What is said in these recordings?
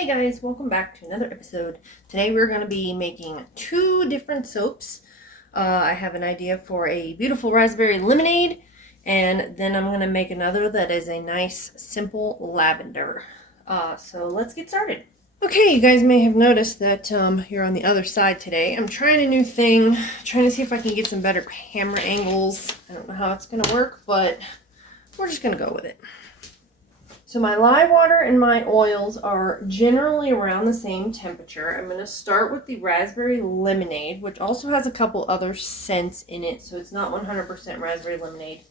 Hey guys, welcome back to another episode. Today we're going to be making two different soaps. I have an idea for a beautiful raspberry lemonade, and then I'm going to make another that is a nice simple lavender. So let's get started. Okay, you guys may have noticed that here on the other side today, I'm trying a new thing, trying to see if I can get some better camera angles. I don't know how it's going to work, but we're just going to go with it. So my lye water and my oils are generally around the same temperature. I'm going to start with the raspberry lemonade, which also has a couple other scents in it, so it's not 100% raspberry lemonade.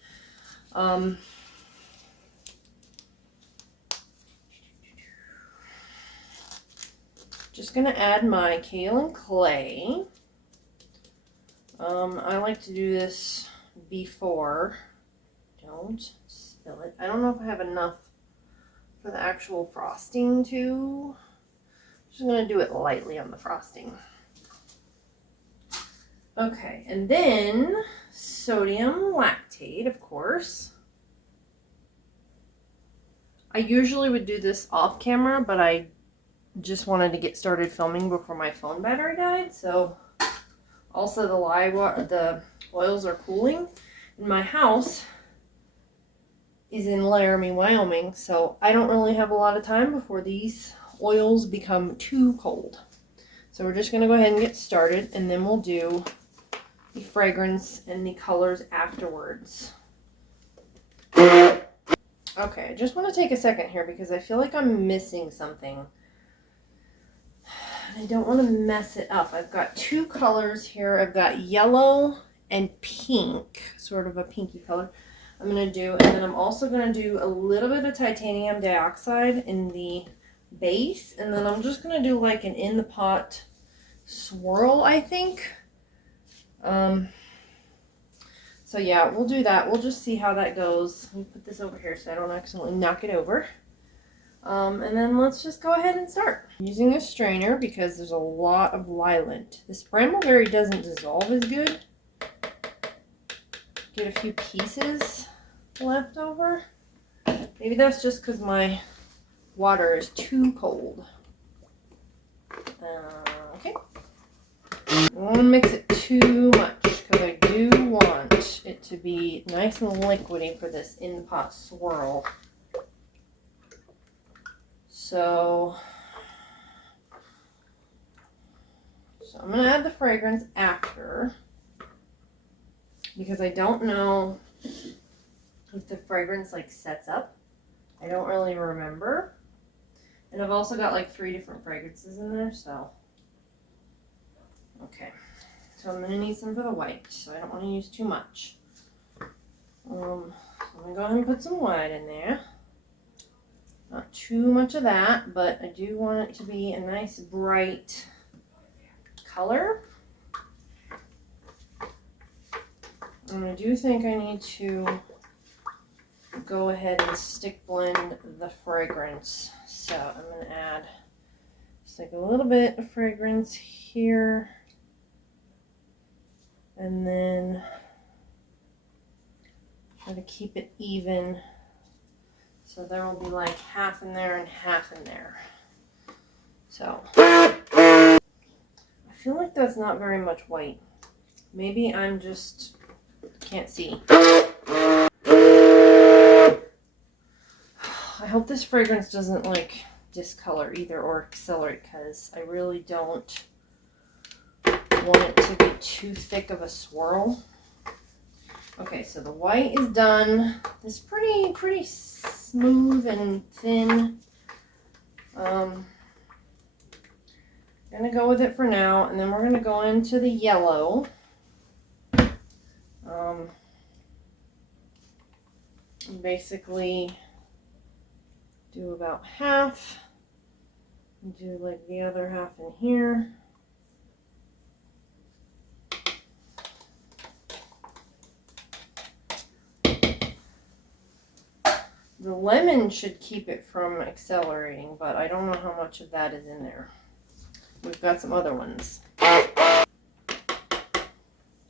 Just going to add my kale and clay. I like to do this before. Don't spill it. I don't know if I have enough for the actual frosting too. I'm just going to do it lightly on the frosting. Okay, and then sodium lactate, of course. I usually would do this off camera, but I just wanted to get started filming before my phone battery died. So also the oils are cooling. In my house is in Laramie, Wyoming, so I don't really have a lot of time before these oils become too cold. So we're just going to go ahead and get started, and then we'll do the fragrance and the colors afterwards. Okay, I just want to take a second here because I feel like I'm missing something. I don't want to mess it up. I've got two colors here. I've got yellow and pink, sort of a pinky color. I'm going to do, and then I'm also going to do a little bit of titanium dioxide in the base, and then I'm just going to do like an in the pot swirl, I think. So yeah, we'll do that. We'll just see how that goes. Let me put this over here so I don't accidentally knock it over. And then let's just go ahead and start. I'm using a strainer because there's a lot of lilant. This brambleberry doesn't dissolve as good. Get a few pieces left over. Maybe that's just because my water is too cold. Okay. I don't want to mix it too much because I do want it to be nice and liquidy for this in the pot swirl. So I'm going to add the fragrance after, because I don't know if the fragrance like sets up. I don't really remember. And I've also got like 3 different fragrances in there, so. Okay. So I'm going to need some for the white, so I don't want to use too much. I'm going to go ahead and put some white in there. Not too much of that, but I do want it to be a nice bright color. And I do think I need to go ahead and stick blend the fragrance. So I'm going to add just like a little bit of fragrance here. And then try to keep it even. So there will be like half in there and half in there. So I feel like that's not very much white. Maybe I'm just can't see. I hope this fragrance doesn't like discolor either or accelerate, because I really don't want it to be too thick of a swirl. Okay, so the white is done. It's pretty smooth and thin. I'm gonna go with it for now, and then we're gonna go into the yellow. Basically do about half, and do like the other half in here. The lemon should keep it from accelerating, but I don't know how much of that is in there. We've got some other ones. I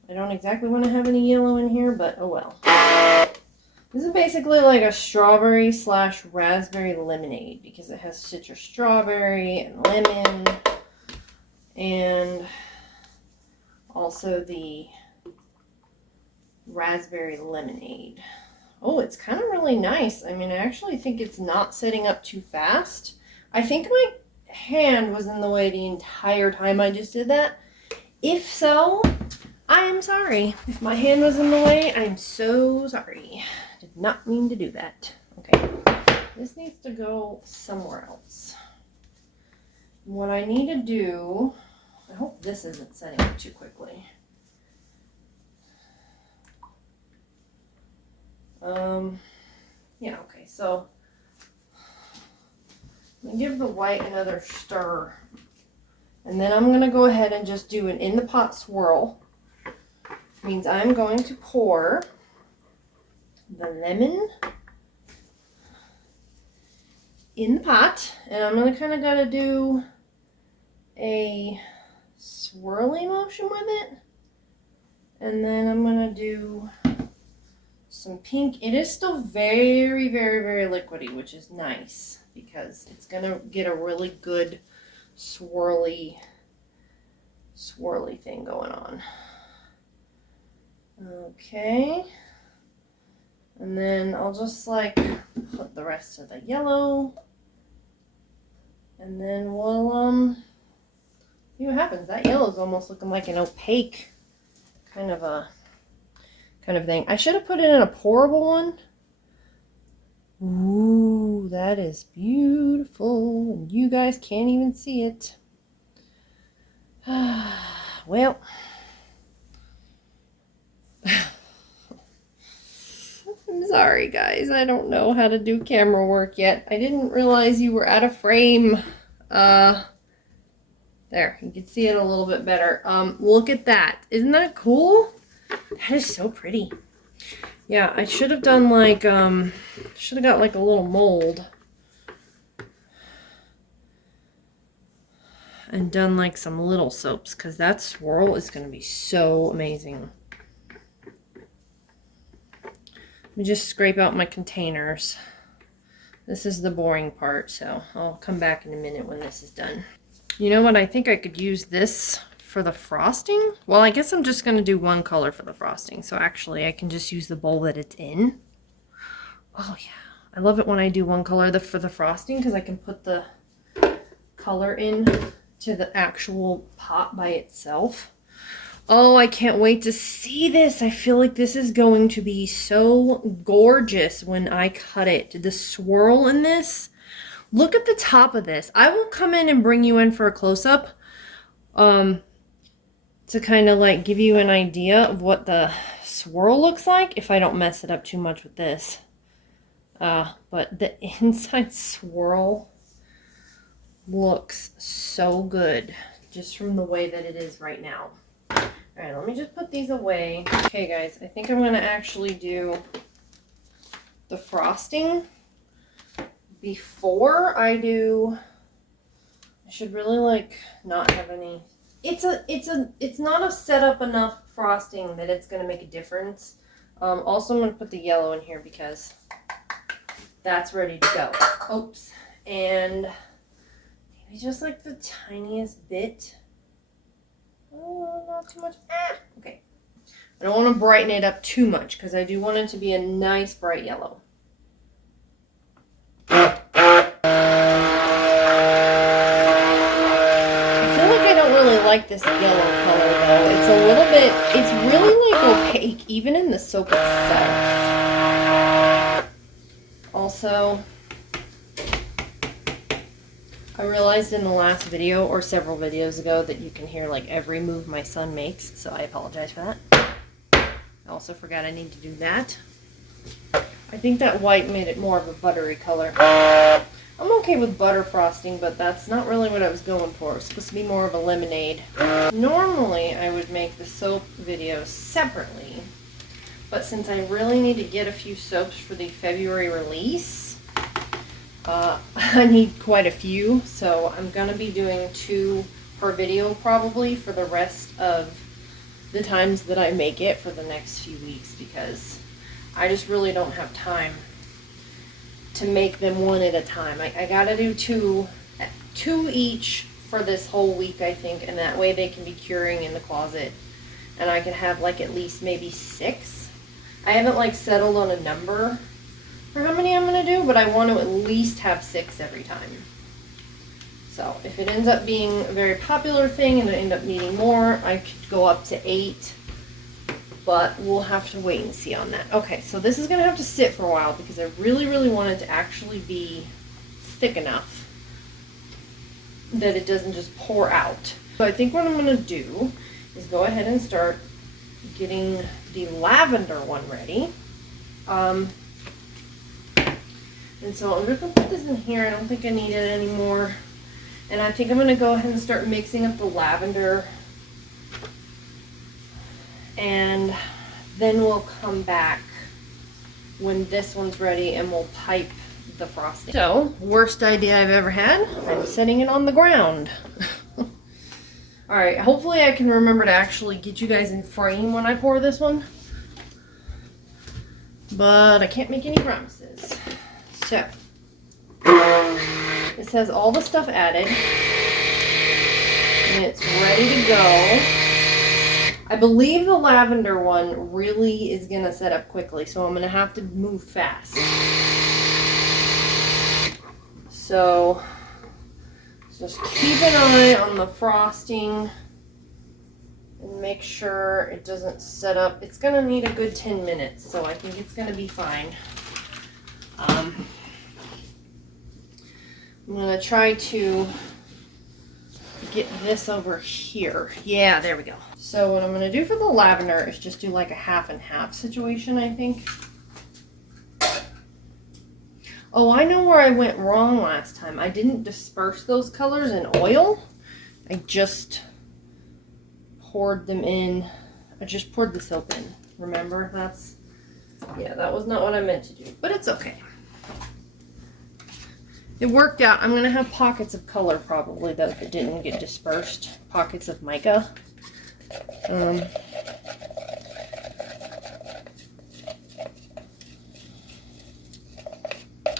don't exactly want to have any yellow in here, but oh well. This is basically like a strawberry slash raspberry lemonade because it has citrus strawberry and lemon and also the raspberry lemonade. Oh, it's kind of really nice. I mean, I actually think it's not setting up too fast. I think my hand was in the way the entire time I just did that. If so, I am sorry. If my hand was in the way, I'm so sorry. I did not mean to do that. Okay, this needs to go somewhere else. What I need to do, I hope this isn't setting up too quickly. Yeah, okay, so I'm going to give the white another stir. And then I'm going to go ahead and just do an in the pot swirl. Means I'm going to pour the lemon in the pot. And I'm going to kind of got to do a swirly motion with it. And then I'm going to do some pink. It is still very, very, very liquidy, which is nice because it's going to get a really good swirly thing going on. Okay. And then I'll just like put the rest of the yellow. And then we'll see what happens. That yellow is almost looking like an opaque kind of thing. I should have put it in a pourable one. Ooh, that is beautiful. And you guys can't even see it. Well, I'm sorry guys. I don't know how to do camera work yet. I didn't realize you were out of frame. There, you can see it a little bit better. Look at that. Isn't that cool? That is so pretty. Yeah, I should have done like, should have got like a little mold. And done like some little soaps, because that swirl is going to be so amazing. Let me just scrape out my containers. This is the boring part, so I'll come back in a minute when this is done. You know what? I think I could use this for the frosting. Well, I guess I'm just going to do one color for the frosting. So actually, I can just use the bowl that it's in. Oh, yeah. I love it when I do one color for the frosting because I can put the color in to the actual pot by itself. Oh, I can't wait to see this. I feel like this is going to be so gorgeous when I cut it. The swirl in this. Look at the top of this. I will come in and bring you in for a close-up to kind of like give you an idea of what the swirl looks like if I don't mess it up too much with this. But the inside swirl looks so good just from the way that it is right now. All right, let me just put these away. Okay, guys, I think I'm going to actually do the frosting before I do. I should really like not have any. It's not a set up enough frosting that it's going to make a difference. Also, I'm going to put the yellow in here because that's ready to go. Oops. And maybe just like the tiniest bit. Oh, not too much. Okay. I don't want to brighten it up too much because I do want it to be a nice bright yellow. I feel like I don't really like this yellow color though. It's a little bit, it's really like opaque even in the soap itself. Also, I realized in the last video or several videos ago that you can hear like every move my son makes, so I apologize for that. I also forgot I need to do that. I think that white made it more of a buttery color. I'm okay with butter frosting, but that's not really what I was going for. It's supposed to be more of a lemonade. Normally, I would make the soap videos separately, but since I really need to get a few soaps for the February release, I need quite a few, so I'm going to be doing 2 per video probably for the rest of the times that I make it for the next few weeks because I just really don't have time to make them one at a time. I gotta do two each for this whole week, I think, and that way they can be curing in the closet. And I can have like at least maybe 6. I haven't like settled on a number for how many I'm gonna do, but I want to at least have 6 every time. So if it ends up being a very popular thing and I end up needing more, I could go up to 8, but we'll have to wait and see on that. Okay, so this is gonna have to sit for a while because I really, really want it to actually be thick enough that it doesn't just pour out. So I think what I'm gonna do is go ahead and start getting the lavender one ready. And so I'm just gonna put this in here. I don't think I need it anymore. And I think I'm gonna go ahead and start mixing up the lavender. And then we'll come back when this one's ready and we'll pipe the frosting. So, worst idea I've ever had. I'm setting it on the ground. Alright, hopefully I can remember to actually get you guys in frame when I pour this one. But I can't make any promises. So, this has all the stuff added. And it's ready to go. I believe the lavender one really is going to set up quickly, so I'm going to have to move fast. So, just keep an eye on the frosting and make sure it doesn't set up. It's going to need a good 10 minutes, so I think it's going to be fine. I'm going to try to get this over here. Yeah, there we go. So what I'm going to do for the lavender is just do like a half and half situation, I think. Oh, I know where I went wrong last time. I didn't disperse those colors in oil. I just poured them in. I just poured the soap in. Remember? Yeah, that was not what I meant to do. But it's okay. It worked out. I'm going to have pockets of color probably that didn't get dispersed. Pockets of mica.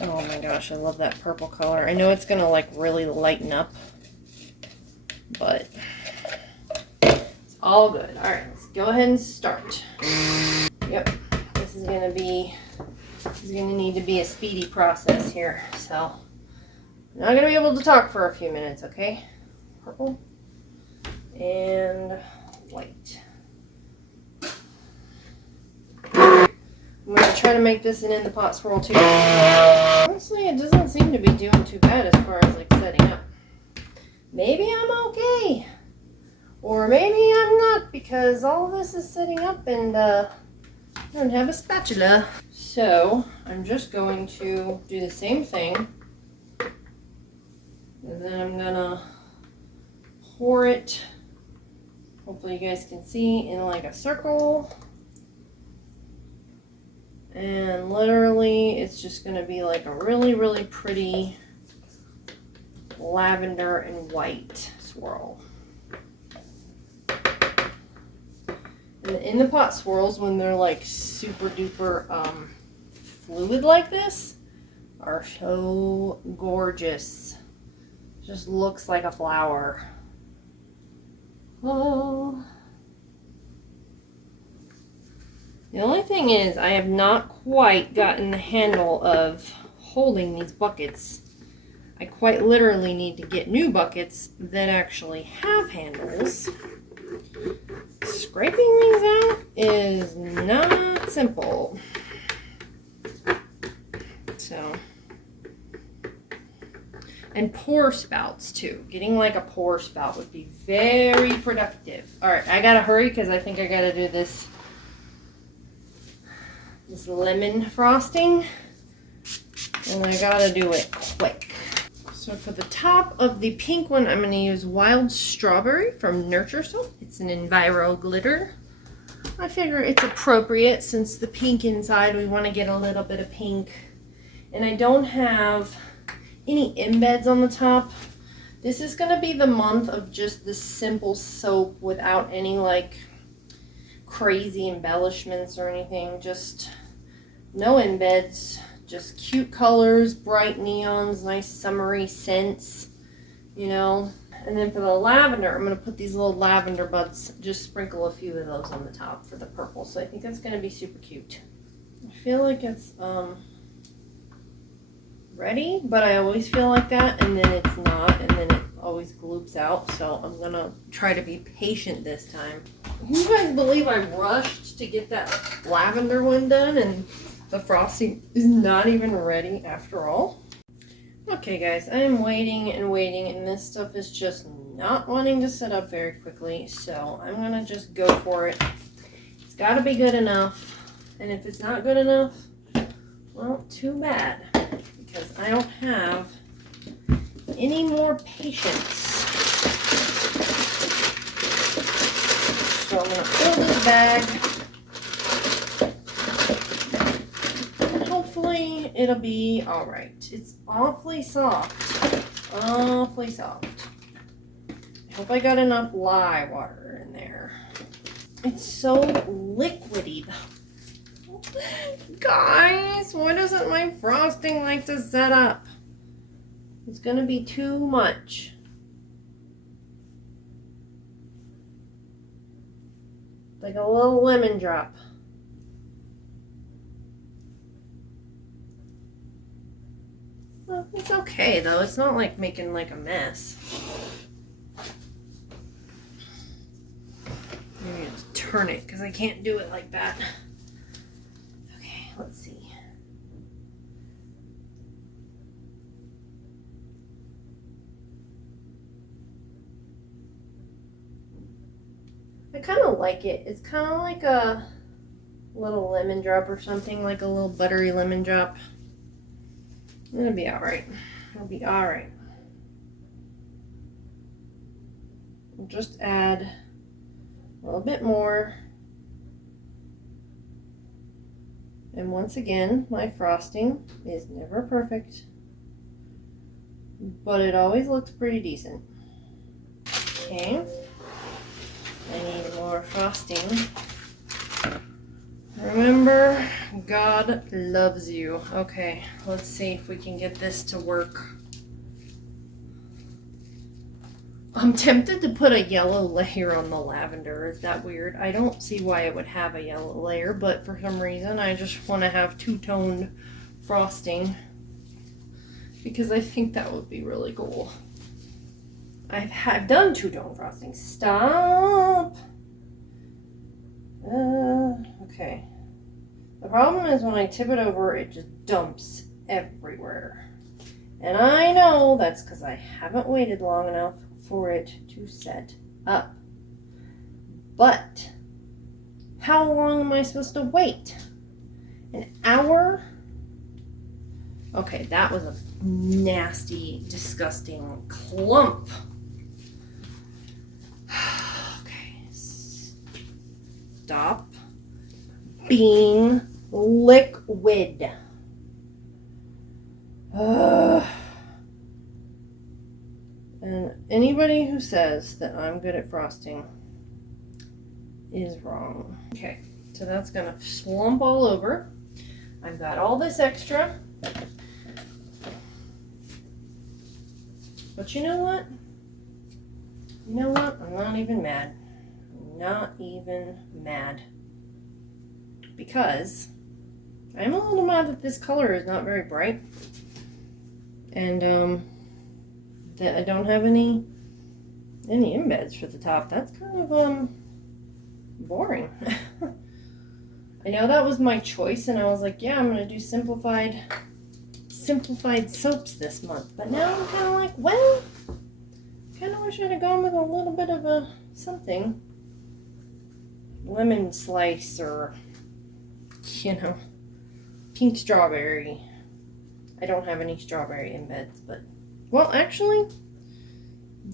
Oh my gosh, I love that purple color. I know it's going to like really lighten up, but it's all good. All right, let's go ahead and start. Yep, this is going to need to be a speedy process here. So I'm not going to be able to talk for a few minutes, okay? Purple and white. I'm going to try to make this an in the pot swirl too. Honestly, it doesn't seem to be doing too bad as far as like setting up. Maybe I'm okay. Or maybe I'm not, because all this is setting up and I don't have a spatula. So I'm just going to do the same thing. And then I'm going to pour it, hopefully you guys can see, in like a circle. And literally, it's just going to be like a really, really pretty lavender and white swirl. And the in the pot swirls, when they're like super duper fluid like this, are so gorgeous. Just looks like a flower. Oh. The only thing is, I have not quite gotten the handle of holding these buckets. I quite literally need to get new buckets that actually have handles. Scraping these out is not simple. So, and pour spouts too. Getting like a pour spout would be very productive. Alright, I gotta hurry because I think I gotta do this lemon frosting, and I gotta do it quick. So for the top of the pink one, I'm going to use Wild Strawberry from Nurture Soap. It's an Enviro glitter. I figure it's appropriate since the pink inside, we want to get a little bit of pink. And I don't have any embeds on the top. This is going to be the month of just the simple soap without any like crazy embellishments or anything. Just No embeds, just cute colors, bright neons, nice summery scents, you know. And then for the lavender, I'm going to put these little lavender buds, just sprinkle a few of those on the top for the purple. So I think that's going to be super cute. I feel like it's ready, but I always feel like that, and then it's not, and then it always gloops out. So I'm going to try to be patient this time. Can you guys believe I rushed to get that lavender one done, and the frosting is not even ready after all? Okay guys, I am waiting and waiting, and this stuff is just not wanting to set up very quickly, so I'm gonna just go for it. It's gotta be good enough, and if it's not good enough, well, too bad, because I don't have any more patience. So I'm gonna fill this bag. Hopefully it'll be all right. It's awfully soft. Awfully soft. I hope I got enough lye water in there. It's so liquidy though. Guys, why doesn't my frosting like to set up? It's gonna be too much. Like a little lemon drop. Well, it's okay though. It's not like making like a mess. Let me just turn it because I can't do it like that. Okay, let's see. I kind of like it. It's kind of like a little lemon drop or something, like a little buttery lemon drop. It'll be alright. It'll be alright. We'll just add a little bit more. And once again, my frosting is never perfect, but it always looks pretty decent. Okay. I need more frosting. Remember, God loves you. Okay, let's see if we can get this to work. I'm tempted to put a yellow layer on the lavender. Is that weird? I don't see why it would have a yellow layer, but for some reason I just want to have two-toned frosting because I think that would be really cool. I've done two-tone frosting. Stop! Okay. The problem is when I tip it over, it just dumps everywhere. And I know that's because I haven't waited long enough for it to set up. But how long am I supposed to wait? An hour? Okay, that was a nasty, disgusting clump. Okay, stop being liquid. And anybody who says that I'm good at frosting is wrong. Okay, so that's gonna slump all over. I've got all this extra. But you know what? You know what? I'm not even mad. I'm not even mad. Because I'm a little mad that this color is not very bright. And that I don't have any embeds for the top. That's kind of boring. I know that was my choice, and I was like, yeah, I'm gonna do simplified soaps this month. But now I'm kind of like, well, kind of wish I'd have gone with a little bit of a something, lemon slice, or you know, pink strawberry. I don't have any strawberry embeds, but well, actually,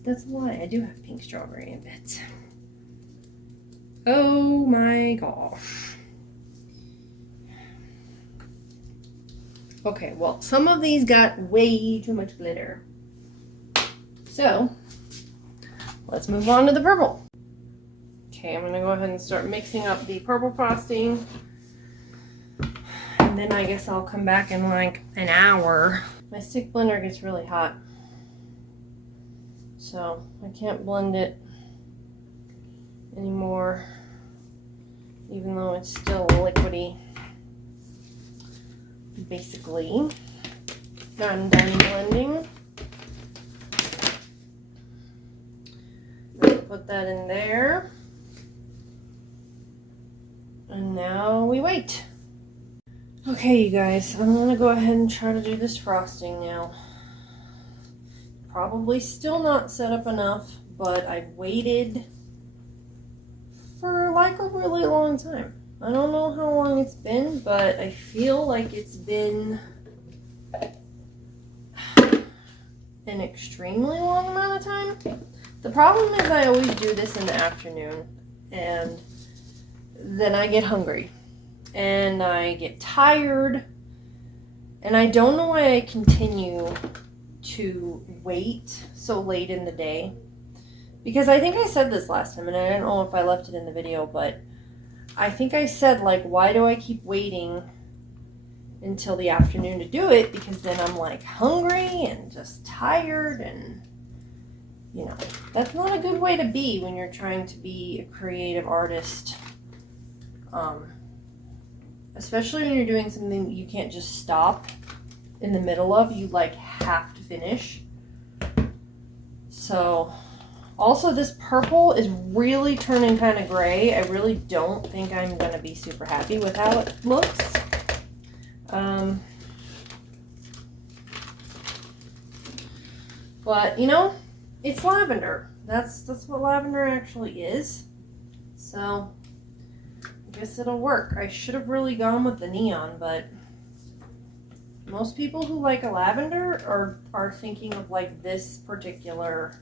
that's a lie. I do have pink strawberry embeds. Oh my gosh. Okay, well, some of these got way too much glitter. So, let's move on to the purple. Okay, I'm going to go ahead and start mixing up the purple frosting. And And then I guess I'll come back in like an hour. My stick blender gets really hot, so I can't blend it anymore, even though it's still liquidy. Basically, I'm done blending. Put that in there. And now we wait. Okay, you guys, I'm gonna go ahead and try to do this frosting now. Probably still not set up enough, but I've waited for like a really long time. I don't know how long it's been, but I feel like it's been an extremely long amount of time. The problem is I always do this in the afternoon, and then I get hungry and I get tired, and I don't know why I continue to wait so late in the day, because I think I said this last time, and I don't know if I left it in the video, but I think I said, like, why do I keep waiting until the afternoon to do it? Because then I'm like hungry and just tired, and you know, that's not a good way to be when you're trying to be a creative artist. Especially when you're doing something you can't just stop in the middle of. You like have to finish. So, also this purple is really turning kind of gray. I really don't think I'm going to be super happy with how it looks. But, you know, it's lavender. That's what lavender actually is. So, I guess it'll work. I should have really gone with the neon, but most people who like a lavender are thinking of like this particular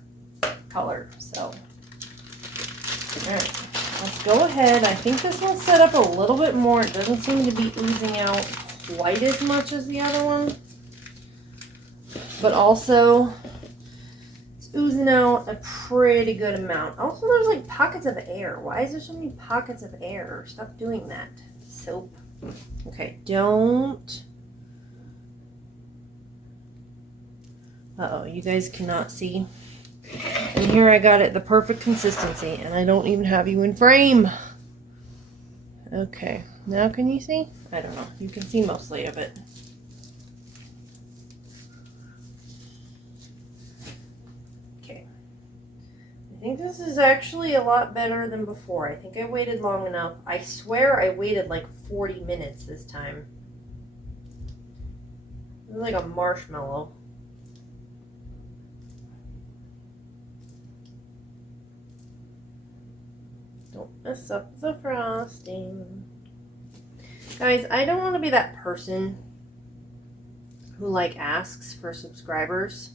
color. So, alright, let's go ahead. I think this one's set up a little bit more. It doesn't seem to be oozing out quite as much as the other one, but also oozing out a pretty good amount. Also, there's like pockets of air. Why is there so many pockets of air? Stop doing that. Soap. Okay, don't. Uh-oh, you guys cannot see. And here I got it the perfect consistency, and I don't even have you in frame. Okay, now can you see? I don't know. You can see mostly of it. I think this is actually a lot better than before. I think I waited long enough. I swear I waited like 40 minutes this time. It was like a marshmallow. Don't mess up the frosting. Guys, I don't want to be that person who like asks for subscribers.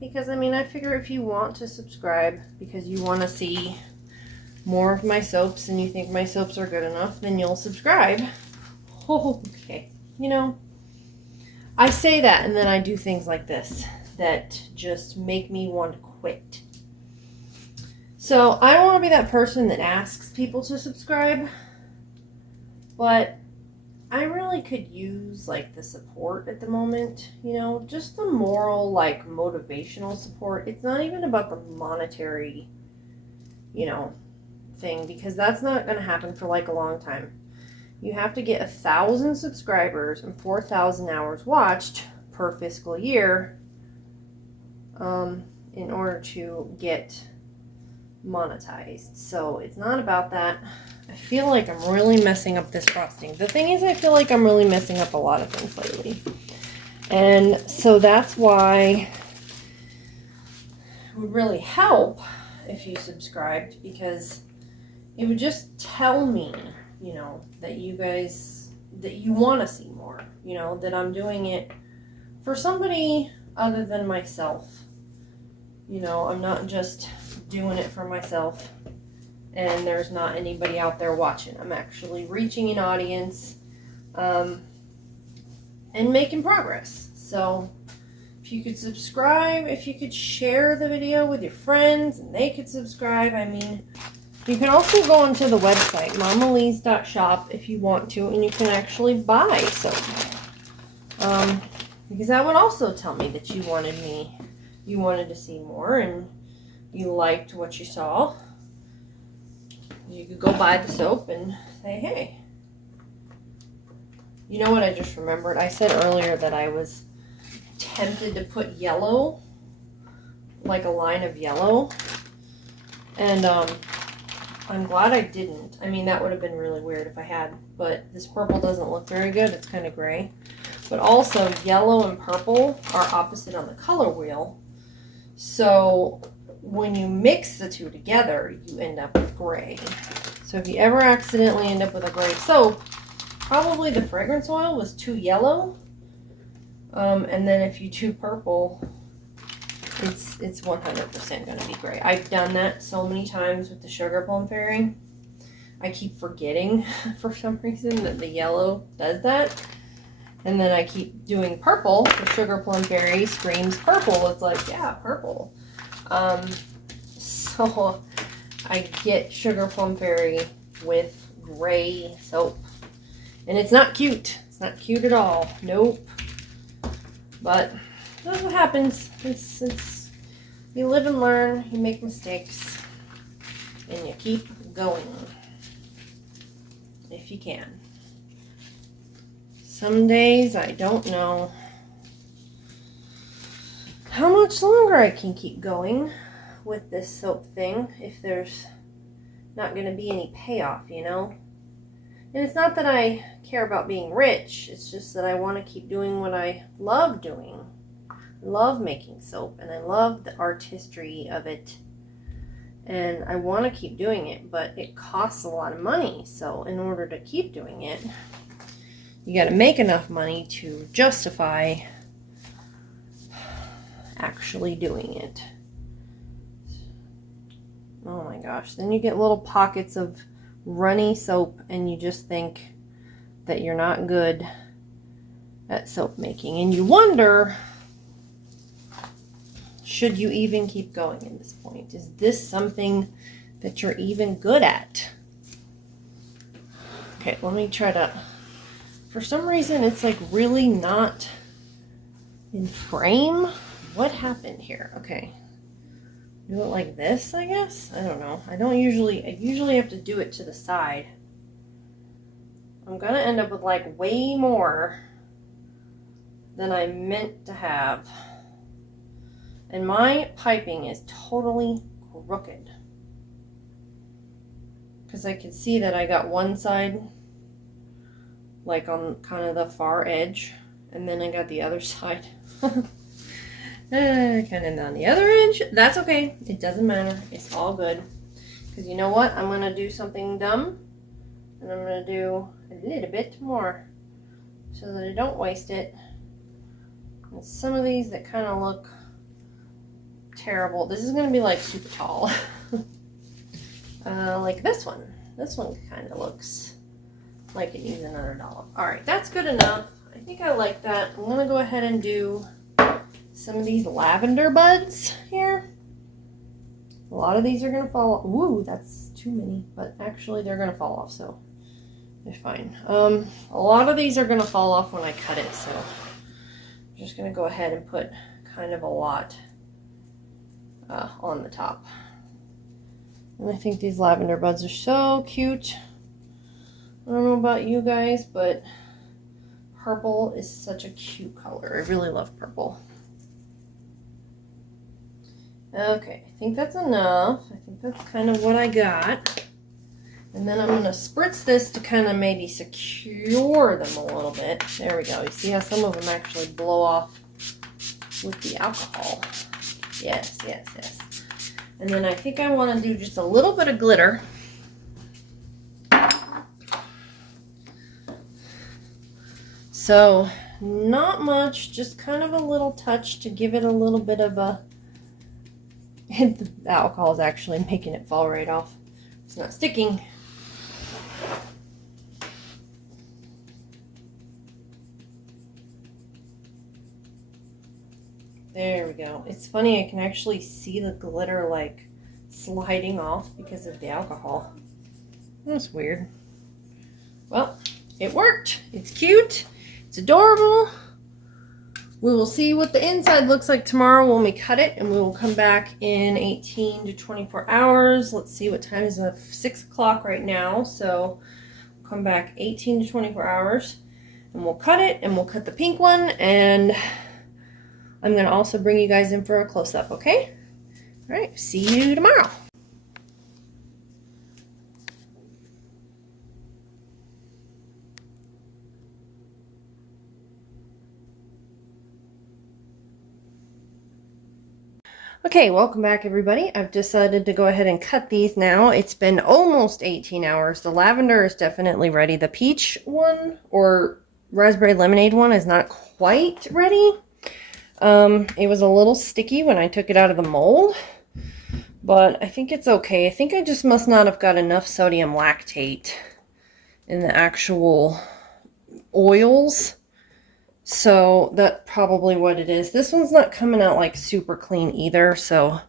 Because, I mean, I figure if you want to subscribe because you want to see more of my soaps and you think my soaps are good enough, then you'll subscribe. Oh, okay. You know, I say that and then I do things like this that just make me want to quit. So, I don't want to be that person that asks people to subscribe, but I really could use like the support at the moment, you know, just the moral, like motivational support. It's not even about the monetary, you know, thing, because that's not going to happen for like a long time. You have to get 1,000 subscribers and 4,000 hours watched per fiscal year in order to get monetized. So it's not about that. I feel like I'm really messing up this frosting. The thing is, I feel like I'm really messing up a lot of things lately. And so that's why it would really help if you subscribed, because it would just tell me, you know, that you guys, that you want to see more, you know, that I'm doing it for somebody other than myself. You know, I'm not just doing it for myself and there's not anybody out there watching. I'm actually reaching an audience and making progress. So if you could subscribe, if you could share the video with your friends and they could subscribe, I mean, You can also go onto the website, mamalees.shop, if you want to, and you can actually buy soap. Because that would also tell me that you wanted to see more and you liked what you saw. You could go buy the soap and say, hey. You know what I just remembered? I said earlier that I was tempted to put yellow, like a line of yellow. And I'm glad I didn't. I mean, that would have been really weird if I had. But this purple doesn't look very good. It's kind of gray. But also, yellow and purple are opposite on the color wheel. So when you mix the two together, you end up with gray. So if you ever accidentally end up with a gray soap, probably the fragrance oil was too yellow. And then if you too purple, it's 100% going to be gray. I've done that so many times with the Sugar Plum Fairy. I keep forgetting for some reason that the yellow does that. And then I keep doing purple. The Sugar Plum Fairy screams purple. It's like, yeah, purple. So I get Sugar Plum Fairy with gray soap. And it's not cute. It's not cute at all. Nope. But that's what happens. It's you live and learn, you make mistakes, and you keep going. If you can. Some days I don't know how much longer I can keep going with this soap thing if there's not going to be any payoff, you know? And it's not that I care about being rich, it's just that I want to keep doing what I love doing. I love making soap, and I love the artistry of it. And I want to keep doing it, but it costs a lot of money. So in order to keep doing it, you got to make enough money to justify actually doing it. Oh my gosh. Then you get little pockets of runny soap and you just think that you're not good at soap making. And you wonder, should you even keep going at this point? Is this something that you're even good at? Okay, let me try to... For some reason, it's like really not in frame. What happened here? Okay. Do it like this, I guess? I don't know. I usually have to do it to the side. I'm gonna end up with like way more than I meant to have. And my piping is totally crooked. Because I can see that I got one side like on kind of the far edge, and then I got the other side kind of on the other edge. That's okay. It doesn't matter. It's all good. Because you know what? I'm going to do something dumb, and I'm going to do a little bit more so that I don't waste it. And some of these that kind of look terrible. This is going to be like super tall. Like this one. This one kind of looks like it needs another dollop. Alright, that's good enough. I think I like that. I'm going to go ahead and do some of these lavender buds here. A lot of these are going to fall off. Ooh, that's too many. But actually, they're going to fall off, so they're fine. A lot of these are going to fall off when I cut it, so I'm just going to go ahead and put kind of a lot on the top. And I think these lavender buds are so cute. I don't know about you guys, but purple is such a cute color. I really love purple. Okay, I think that's enough. I think that's kind of what I got. And then I'm going to spritz this to kind of maybe secure them a little bit. There we go. You see how some of them actually blow off with the alcohol. Yes, yes, yes. And then I think I want to do just a little bit of glitter. So, not much, just kind of a little touch to give it a little bit of a... The alcohol is actually making it fall right off. It's not sticking. There we go. It's funny, I can actually see the glitter like sliding off because of the alcohol. That's weird. Well, it worked. It's cute. It's adorable. We will see what the inside looks like tomorrow when we cut it, and we will come back in 18 to 24 hours. Let's see, what time is it? 6 o'clock right now, so we'll come back 18 to 24 hours, and we'll cut it, and we'll cut the pink one, and I'm going to also bring you guys in for a close-up, okay? All right, see you tomorrow. Okay, welcome back everybody. I've decided to go ahead and cut these now. It's been almost 18 hours. The lavender is definitely ready. The peach one, or raspberry lemonade one, is not quite ready. It was a little sticky when I took it out of the mold, but I think it's okay. I think I just must not have got enough sodium lactate in the actual oils. So that's probably what it is. This one's not coming out like super clean either, so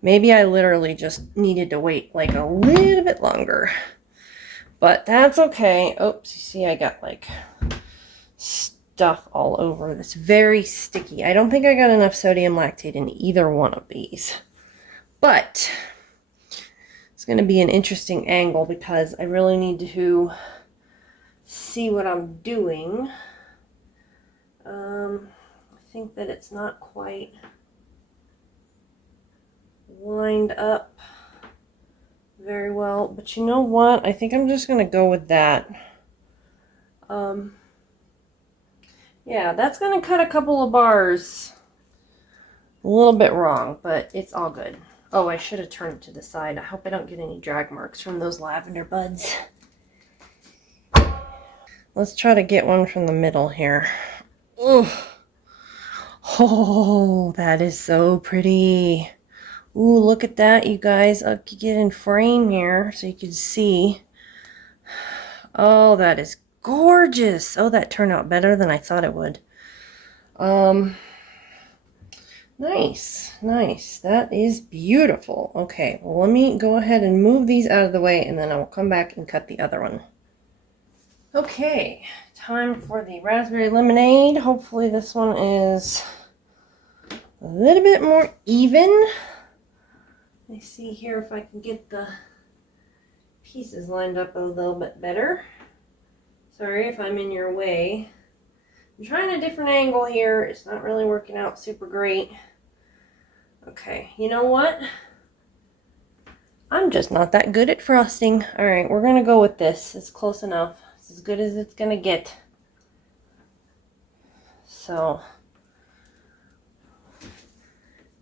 maybe I literally just needed to wait like a little bit longer. But that's okay. Oops, you see I got like stuff all over. It's very sticky. I don't think I got enough sodium lactate in either one of these. But it's going to be an interesting angle because I really need to see what I'm doing. I think that it's not quite lined up very well, but you know what? I think I'm just going to go with that. Yeah, that's going to cut a couple of bars a little bit wrong, but it's all good. Oh, I should have turned it to the side. I hope I don't get any drag marks from those lavender buds. Let's try to get one from the middle here. Ooh. Oh, that is so pretty. Ooh, look at that, you guys. I'll get in frame here so you can see. Oh, that is gorgeous. Oh, that turned out better than I thought it would. Nice, nice. That is beautiful. Okay, well, let me go ahead and move these out of the way, and then I will come back and cut the other one. Okay, time for the raspberry lemonade. Hopefully this one is a little bit more even. Let me see here if I can get the pieces lined up a little bit better. Sorry if I'm in your way. I'm trying a different angle here. It's not really working out super great. Okay, you know what? I'm just not that good at frosting. All right, we're gonna go with this. It's close enough. It's as good as it's gonna get. So,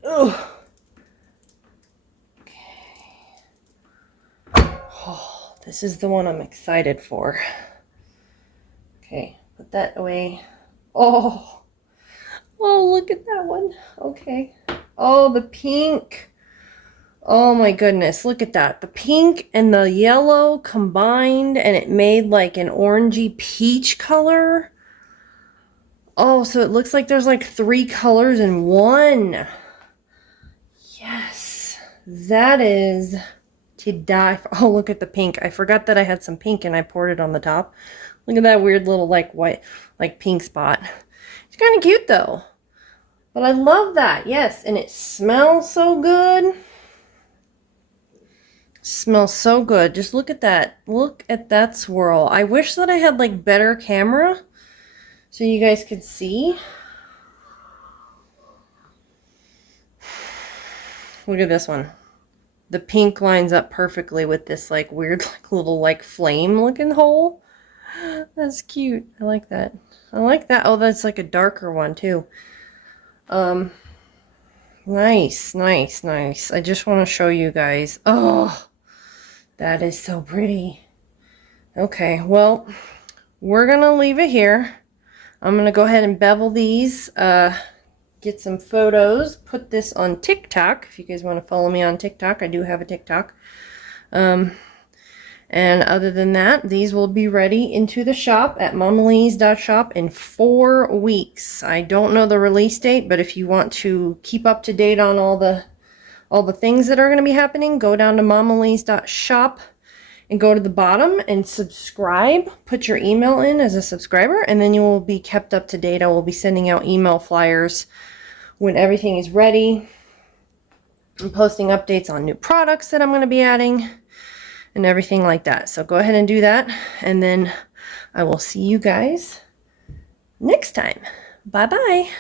ugh. Okay. Oh, this is the one I'm excited for. Okay, put that away. Oh, oh, look at that one. Okay. Oh, the pink. Oh my goodness, look at that. The pink and the yellow combined, and it made like an orangey peach color. Oh, so it looks like there's like 3 colors in one. Yes, that is to die for. Oh, look at the pink. I forgot that I had some pink and I poured it on the top. Look at that weird little like white, like pink spot. It's kind of cute though. But I love that. Yes, and it smells so good. Smells so good. Just look at that. Look at that swirl. I wish that I had like better camera so you guys could see. Look at this one. The pink lines up perfectly with this like weird like little like flame looking hole. That's cute. I like that. I like that. Oh, that's like a darker one too. Nice, nice, nice. I just want to show you guys. Oh, that is so pretty. Okay, well, we're gonna leave it here. I'm gonna go ahead and bevel these, get some photos, put this on TikTok. If you guys want to follow me on TikTok, I do have a TikTok. And other than that, these will be ready into the shop at mamalees.shop in 4 weeks. I don't know the release date, but if you want to keep up to date on all all the things that are going to be happening, go down to momalees.shop and go to the bottom and subscribe. Put your email in as a subscriber, and then you will be kept up to date. I will be sending out email flyers when everything is ready. I'm posting updates on new products that I'm going to be adding and everything like that. So go ahead and do that, and then I will see you guys next time. Bye-bye.